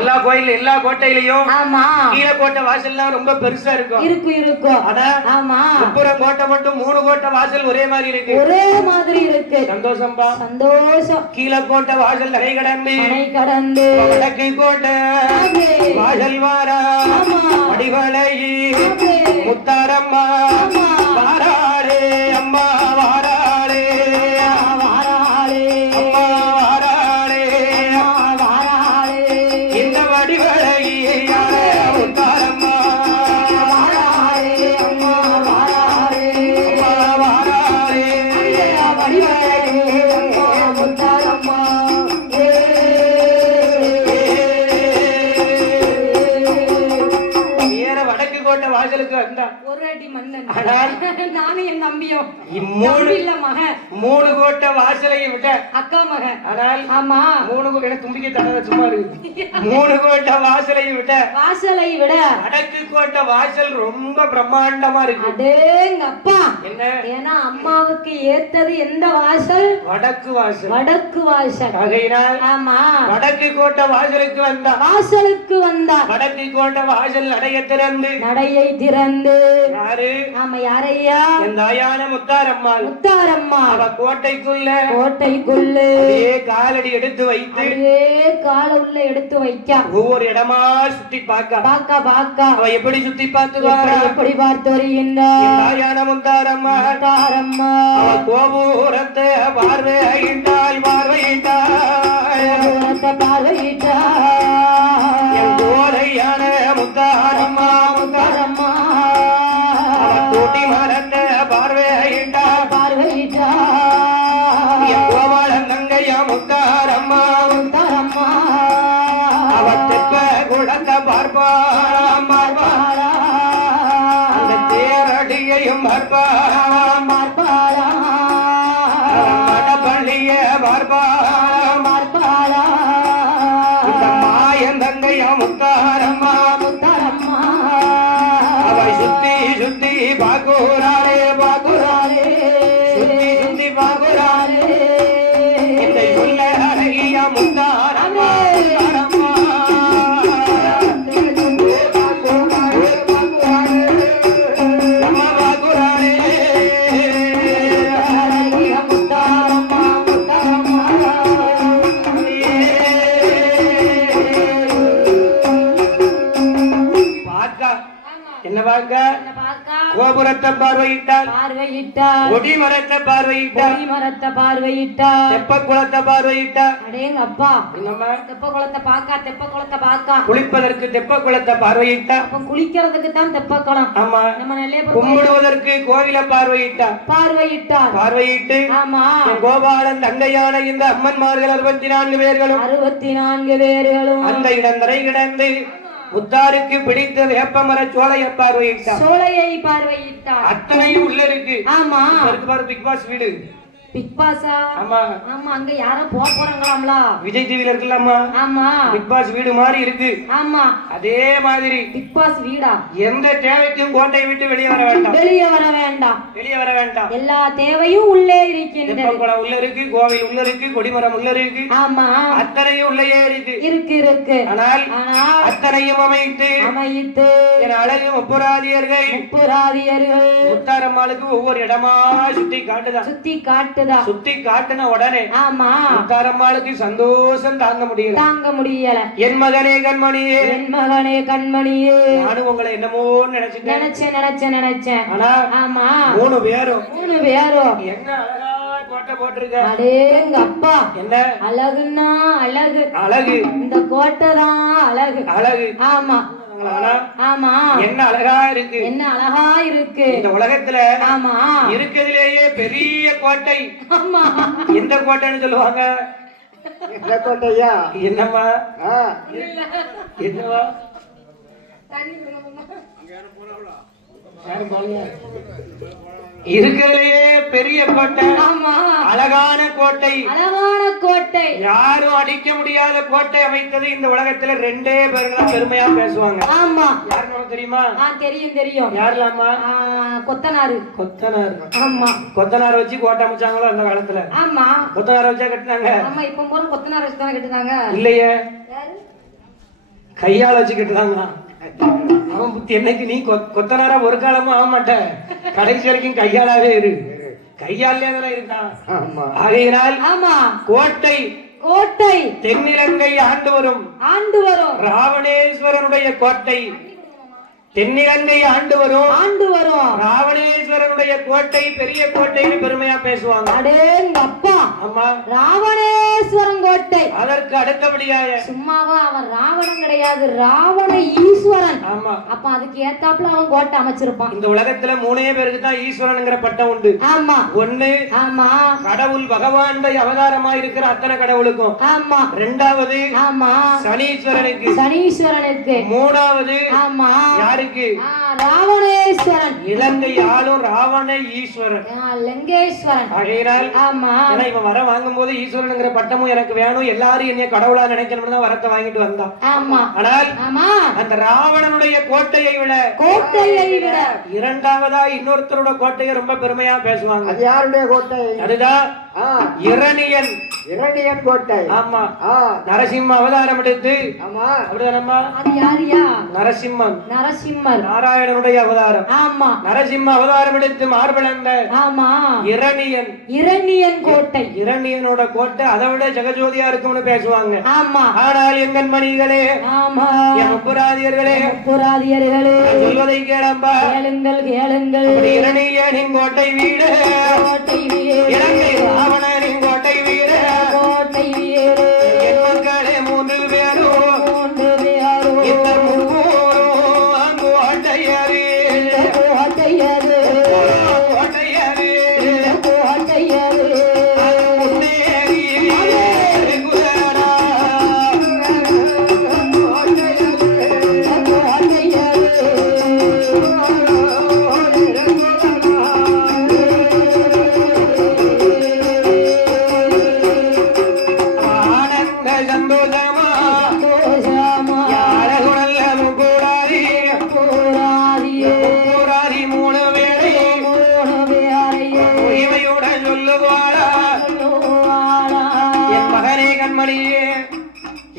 எல்லா கோயில் எல்லா கோட்டையிலயும் ஆமா கீழே கோட்டை வாசல்லாம் ரொம்ப பெருசா இருக்கும் இருக்கும் ஆனா ஆமா உப்புறம் கோட்டை மட்டும் 3 கோட்டை வாசல் ஒரே மாதிரி இருக்கு சந்தோஷம்பா சந்தோஷம் கீழே கோட்டை வாசல் நடை கடந்து வடக்கு கோட்டை வாசல் வாரா வடிவலை முத்தாரம்மா வாராளே அம்மா வாராளே மூணு கோட்டை வாசலையும் விட்ட அக்கா மக ஆனால் ஆமா 3 தும்பிக்கை தடவை சும்மா இருக்கு 3 கோட்டை வாசலையும் விட வடக்கு கோட்டை வாசல் ரொம்ப பிரம்மாண்டமா இருக்கு அடேங்க அப்பா என்ன ஏன்னா அம்மாவுக்கு ஏத்தது எந்த வாசல் வடக்கு வாசல் ஆகையினால் ஆமா வடக்கு கோட்டை வாசலுக்கு வந்தா வடக்கு கோட்டை வாசல் நடையை திறந்து யாரு ஆமா யாரையா என் தாயான முத்தாரம்மா அவ கோட்டைக்குள்ள காலடி எடுத்து வைத்து கால உள்ள எடுத்து வைக்க ஒவ்வொரு இடமா சுத்தி பார்க்க அவ எப்படி சுத்தி எப்படி பார்த்து வருகின்றார் தாயான முத்தாரம்மா அவ கோபுரத்தை பார்வையிட்டாள் என் கோதையான முத்தாரம்மா அவ கோட்டி மரத்தை பார்வையிட்டா முத்தாரம்மா அவ தெப்ப குடத்தை பார்ப்பாளாம் அந்த தேரடியையும் பார்ப்பாளாம் மடப்பள்ளிய பார்ப்பாளாம் இந்த மாயன் தங்கையா முத்தாரம்மா அவ சுத்தி சுத்தி பாக்குறாளே சுத்தி பாக்குறாளே இந்த சொல்ல அழகியா முத்தாரம்மா என்ன பார்க்க கோபுரத்தை பார்வையிட்டால் கொடிமரத்தை பார்வையிட்டால் தெப்ப குளத்தை பார்வையிட்டால் அடேங்க அப்பா தெப்ப குளத்தை பார்க்க குளிப்பதற்கு தெப்ப குளத்தை பார்வையிட்டால் அப்ப குளிக்கிறதுக்கு தான் தெப்ப குளம் ஆமா நம்ம கும்பிடுவதற்கு கோவிலை பார்வையிட்டு ஆமா கோபாலன் தங்கையான இந்த அம்மன்மார்கள் 64 பேர்களும் அந்த இடம் நிறை கிடந்து முத்தாருக்கு பிடித்த வேப்பமர சோலையை பார்வையிட்டார் அத்தனையும் உள்ள இருக்கு ஆமா பிக் பாஸ் வீடு பிக் பாஸா ஆமா ஆமா அங்க யாரோ போறாங்களாம்ல விஜய் டிவில இருக்குல்லம்மா ஆமா பிக் பாஸ் வீடு மாதிரி இருக்கு ஆமா அதே மாதிரி பிக் பாஸ் வீடா எந்த தேவைக்கும் கோட்டையை விட்டு வெளியே வர வேண்டாம் எல்லா தேவையும் உள்ளே இருக்கின்றது தெப்பக்குளம் உள்ள இருக்கு கோவில் உள்ள இருக்கு கொடிமரம் உள்ள இருக்கு ஆமா அத்தனையும் உள்ளே இருக்கு ஆனால் அத்தனையும் அமைத்து என் அழகு முப்புராதியர்கள் முத்தாரம்மாளுக்கு ஒவ்வொரு இடமா சுத்தி காட்டுன உடனே ஆமா முத்தாரம்மாளுக்கு சந்தோஷம் தாங்க முடியல என் மகனே கண்மணியே நானும் உங்களை என்னமோ நினைச்சேன் ஆனா ஆமா 3 பேரும் என்ன அழகா கோட்டை போட்டிருக்க அடேங்க அப்பா என்ன அழகுன்னா அழகு இந்த கோட்டை தான் அழகு ஆமா ஆமா என்ன அழகா இருக்கு இந்த உலகத்துல ஆமா இருக்கிறதுலேயே பெரிய கோட்டை ஆமா எந்த கோட்டைன்னு சொல்லுவாங்க எந்த கோட்டையா என்னம்மா என்னவா இருக்கிறதுலேயே பெரிய கோட்டை அழகான கோட்டை யாரும் அடிக்க முடியாத கோட்டை அமைத்தது இந்த உலகத்துல 2 பேர்கள் பெருமையா பேசுவாங்க. ஆமா யாருன்னு தெரியுமா? தெரியும். யாருலாமா? கொத்தனார். ஆமா கொத்தனார் வச்சு கோட்டை அமைச்சாங்களோ அந்த காலத்துல? ஆமா கொத்தனார் வச்சா கட்டினாங்க. ஆமா இப்ப போற கொத்தனார் வச்சு தான் கட்டினாங்க. இல்லையே கையால வச்சுக்கிட்டு தாங்க அவன் புத்தி என்னைக்கு நீ கொத்தனாரா ஒரு காலமும் ஆக மாட்ட கடைசி வரைக்கும் கையாலாவே இரு கையாலே தானே இருக்கான் ஆகையினால் ஆமா கோட்டை கோட்டை தென்னிலங்கை ஆண்டு வரும் ராவணேஸ்வரனுடைய கோட்டை தென்னிலங்கை ஆண்டு வரும் ராவணேஸ்வரனுடைய கோட்டை பெரிய கோட்டைன்னு பெருமையா பேசுவாங்க. அடேங்கப்பா, ஆமா, ராவணேஸ்வரன் கோட்டை. அதற்கு அடுத்தபடியாக சும்மாவா அவன் ராவணன் கிடையாது, ராவண ஈஸ்வரன். ஆமா, அப்ப அதுக்கு ஏத்தாப்புல அவன் கோட்டை அமைச்சிருப்பான். இந்த உலகத்துல 3 பேருக்கு தான் ஈஸ்வரன்ங்கிற பட்டம் உண்டு. ஆமா, ஒண்ணு ஆமா கடவுள் பகவான் அவதாரமா இருக்கிற அத்தனை கடவுளுக்கும். ஆமா, ரெண்டாவது ஆமா சனீஸ்வரனுக்கு. மூணாவது ஆமா யாருக்கு? ராவணேஸ்வரன். இலங்கை ஆளும் ராவண ஈஸ்வரன் லிங்கேஸ்வரன். ஆமா, இவன் வர வாங்கும் போது ஈஸ்வரனுங்கிற பட்டமும் எனக்கு வேணும், எல்லாரும் என்னைய கடவுளா நினைக்கணும்னு தான் வரத்தை வாங்கிட்டு வந்தான். ஆமா, ஆனால் ஆமா அந்த ராவணனுடைய கோட்டையை விட இரண்டாவதா இன்னொருத்தரோட கோட்டையை ரொம்ப பெருமையா பேசுவாங்க. அது யாருடைய கோட்டை? அதுதான் இரணியன் கோட்டை. ஆமா, நரசிம்ம அவதாரம் எடுத்து. ஆமா, அப்படிதானம்மா? அது யாரியா? நரசிம்மன் நாராயணனுடைய அவதாரம். ஆமா, நரசிம்ம அவதாரம் எடுத்து மார்பளந்த ஆமா இரணியன் கோட்டை. இரணியனோட கோட்டை அதை விட ஜெகஜோதியா இருக்கும்னு பேசுவாங்க. ஆமா, ஆனால் எங்கள் மணிகளே, ஆமா முப்புராதியர்களே சொல்வதை கேளம்பா, கேளுங்கள். இரணியனின் கோட்டை வீடு, இலங்கை ராவணனின் கோட்டை வீடு, என் மக்களே 3 பேரும் இந்த முப்போரும் அங்கு கோட்டையரு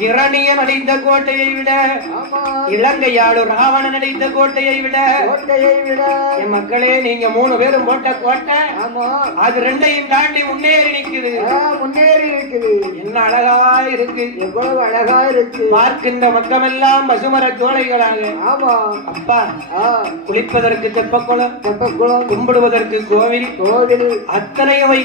இரணியன் அடைந்த கோட்டையை விட, இலங்கையாளு ராவணன் அடைந்த கோட்டையை விட, என் மக்களே நீங்க 3 பேரும் போட்ட கோட்டை அது 2ஐயும் தாண்டி முன்னேறி நிக்குது. என்ன அழகா இருக்கு, எவ்வளவு அழகா இருக்கு. பார்க்கின்ற மக்கமெல்லாம் பசுமர சோலைகளாக. ஆமா அப்பா, குளிப்பதற்கு தெப்பக்குளம், கும்பிடுவதற்கு கோவில், அத்தனையும்